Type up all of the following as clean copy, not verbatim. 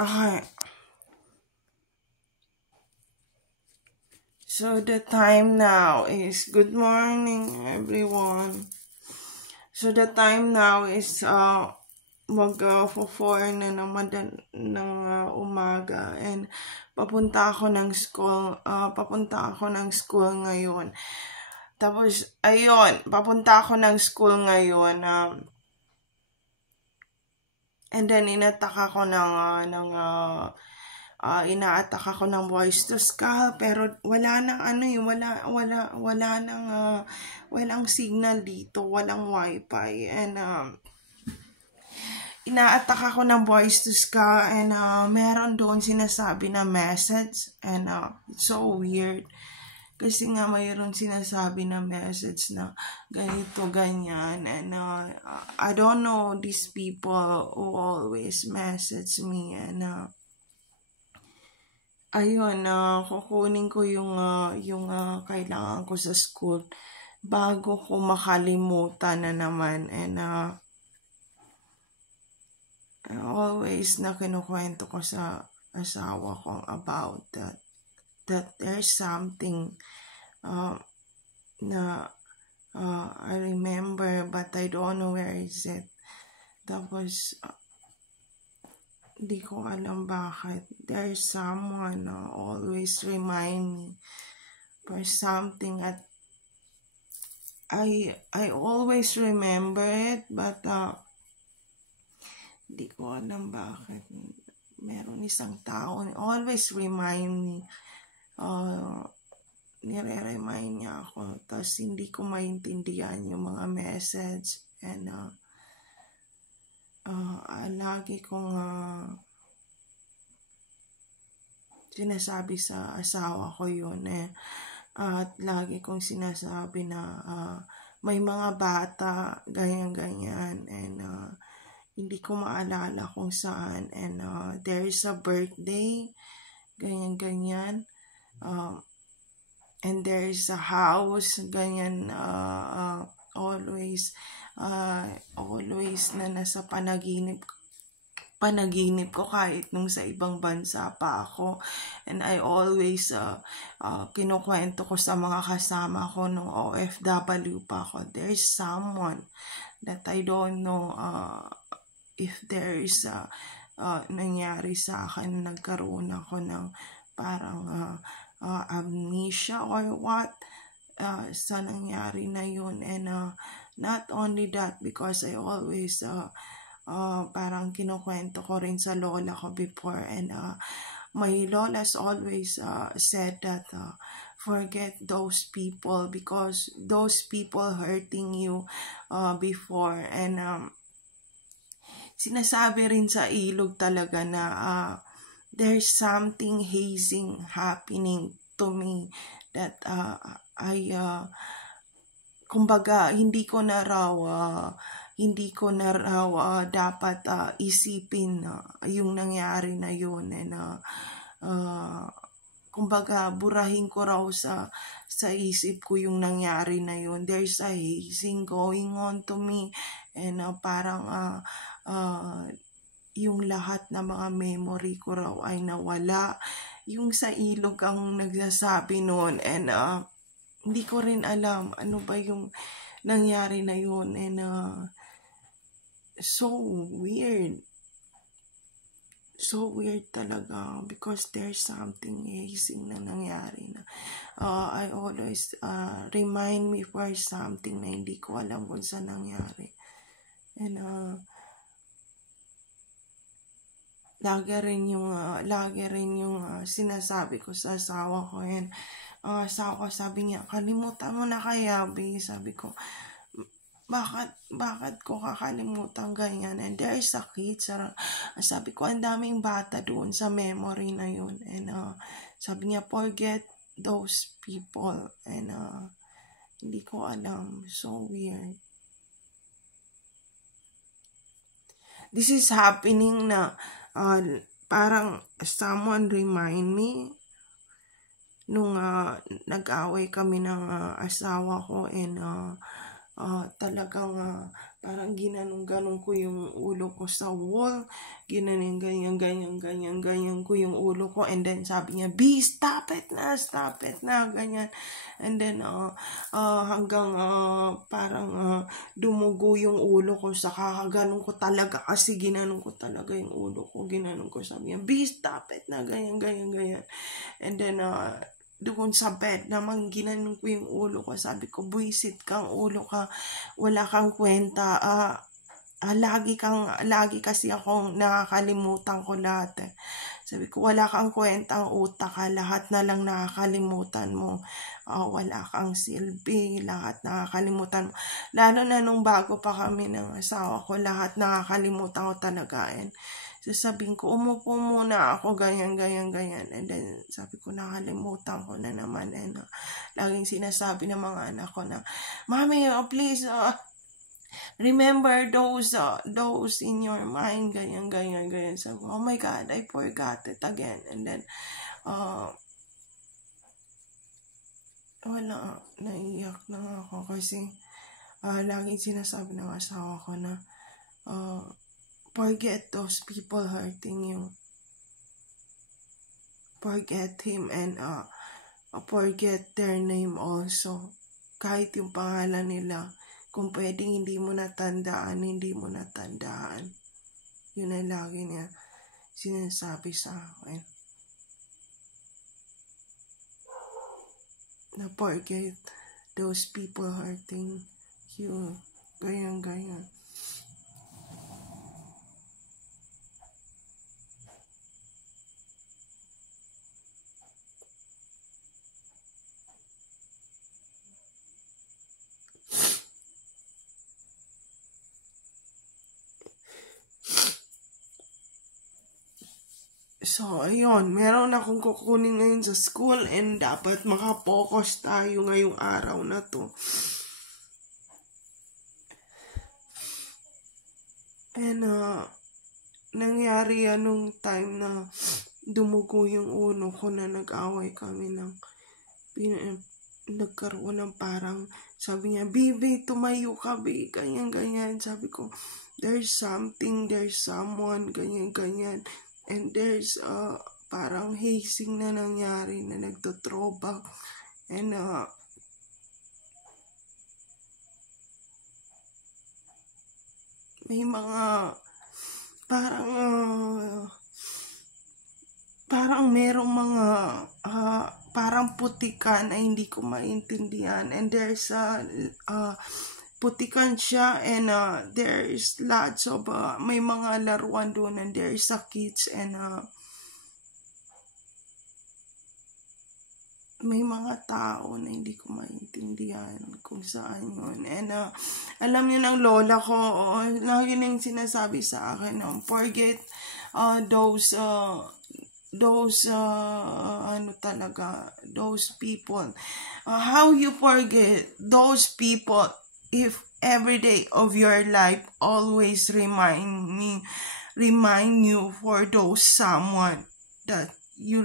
Okay. So the time now is, good morning everyone. So the time now is mag 4 na naman ng umaga, and papunta ako ng school ngayon. Tapos ayun, papunta ako ng school ngayon, and then inaatak ako ng voice to scalp, pero wala nang walang signal dito, walang wifi, and inaatak ako ng voice to scalp, and meron doon sinasabi na message, and it's so weird kasi nga mayroon sinasabi na message na ganito, ganyan, and I don't know these people who always message me, and ayun, kukunin ko yung kailangan ko sa school bago ko makalimutan na naman, and always na kinukwento ko sa asawa ko about that there's something na I remember, but I don't know where is it. Tapos di ko alam bakit. There's someone always remind me for something at I always remember it, but di ko alam bakit. Meron isang tao always remind me, nire-remind niya ako, tapos hindi ko maintindihan yung mga message, and lagi kong sinasabi sa asawa ko yun, at lagi kong sinasabi na may mga bata ganyan, and hindi ko maalala kung saan, and there is a birthday ganyan, and there is a house ganyan, always na nasa panaginip ko kahit nung sa ibang bansa pa ako, and I always kinukwento ko sa mga kasama ko nung OFW pa ako. There's someone that I don't know if there is nangyari sa akin, nagkaroon ako ng parang amnesia or what sa nangyari na yun, and not only that, because I always parang kinukwento ko rin sa lola ko before, and my lola's always said that forget those people because those people hurting you before, and sinasabi rin sa ilog talaga na there's something hazing happening to me that kumbaga hindi ko na raw dapat isipin yung nangyari na yun, and kumbaga burahin ko raw sa isip ko yung nangyari na yun. There's a hazing going on to me, and parang yung lahat na mga memory ko raw ay nawala. Yung sa ilog ang nagsasabi noon, and hindi ko rin alam ano ba yung nangyari na yun, and so weird talaga, because there's something hazing na nangyari na I always remind me for something na hindi ko alam kung saan nangyari, and lagi rin yung sinasabi ko sa asawa ko, and asawa ko sabi niya, kalimutan mo na kaya, babe. Sabi ko, bakit ko kakalimutan ganyan, and there is a kid, sabi ko, ang daming bata doon sa memory na yun, and sabi niya, forget those people, and hindi ko alam, so weird. This is happening na parang someone remind me nung nag-away kami ng asawa ko, and talagang parang ginanong-ganong ko yung ulo ko sa wall, ganyan ko yung ulo ko, and then sabi niya, B, stop it na, ganyan. And then, hanggang parang dumugo yung ulo ko, saka ganun ko talaga, kasi ginanong ko talaga yung ulo ko, ginanong ko, sabi niya, B, stop it na, ganyan. And then, doon sa bed naman, ginanong ko yung ulo ko, sabi ko, buisit kang ulo ka, wala kang kwenta, lagi kasi akong nakakalimutan ko lahat eh. Sabi ko, wala kang kwentang utak ka, lahat na lang nakakalimutan mo, wala kang silbi, lahat nakakalimutan mo. Lalo na nung bago pa kami ng asawa ko, lahat nakakalimutan ko talaga. And sasabihin ko, umupo muna ako, ganyan. And then, sabi ko, nakalimutan ko na naman. And laging sinasabi ng mga anak ko na, Mami, please, remember those in your mind, ganyan. Sabi ko, oh my God, I forgot it again. And then, wala, naiyak na ako kasi laging sinasabi ng asawa ko na, forget those people hurting you. Forget him and forget their name also. Kahit yung pangalan nila, kung pwedeng hindi mo natandaan. Yun ang lagi niya sinasabi sa akin. Na forget those people hurting you. Ganyan. So, ayun, meron akong kukunin ngayon sa school and dapat makapokus tayo ngayong araw na to. And, nangyari yan nung time na dumugo yung ulo ko na nag-away kami nagkaroon ng parang, sabi niya, Bibi, tumayo ka, Bi, ganyan. Sabi ko, there's someone, ganyan. And there's parang hazing na nangyari na nagtothrowback. And may mga parang merong mga parang putikan ay hindi ko maintindihan. And there's putikan siya and there's lots of may mga laruan doon and there's kids and may mga tao na hindi ko maintindihan kung saan yun. And alam niyo ng lola ko, lagi nang sinasabi sa akin, forget those people. How you forget those people if every day of your life always remind you for those someone that you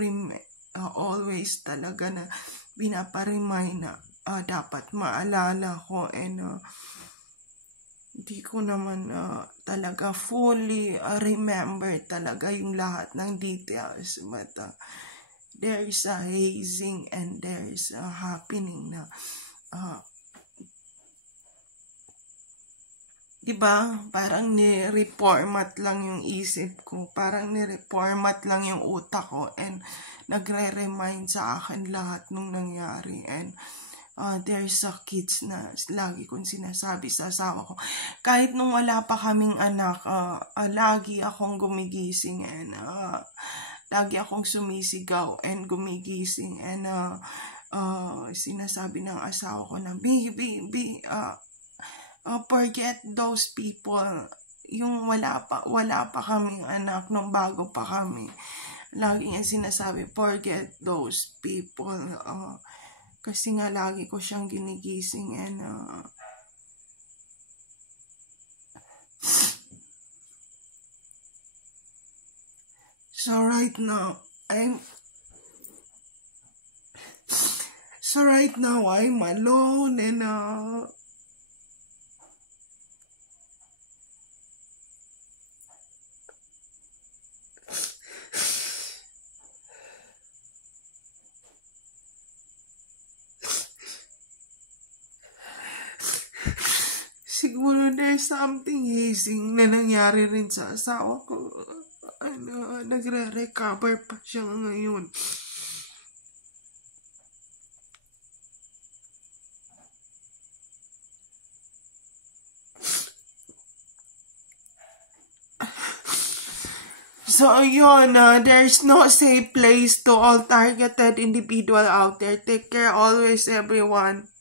always talaga na binaparemind na dapat maalala ko. And hindi ko naman talaga fully remember talaga yung lahat ng details, but there is a hazing and there is a happening na diba, parang ni-reformat lang yung isip ko, parang ni-reformat lang yung utak ko and nagre-remind sa akin lahat nung nangyari. And there's a kids na lagi kong sinasabi sa asawa ko. Kahit nung wala pa kaming anak, lagi akong gumigising and lagi akong sumisigaw and gumigising and sinasabi ng asawa ko na, forget those people. Yung wala pa kaming anak nung bago pa kami. Lagi niya sinasabi, forget those people. Kasi nga lagi ko siyang ginigising and so right now I'm alone and siguro there's something hazing na nangyari rin sa asawa ko. Nagre-recover pa siya ngayon. So, yun, there's no safe place to all targeted individual out there. Take care always, everyone.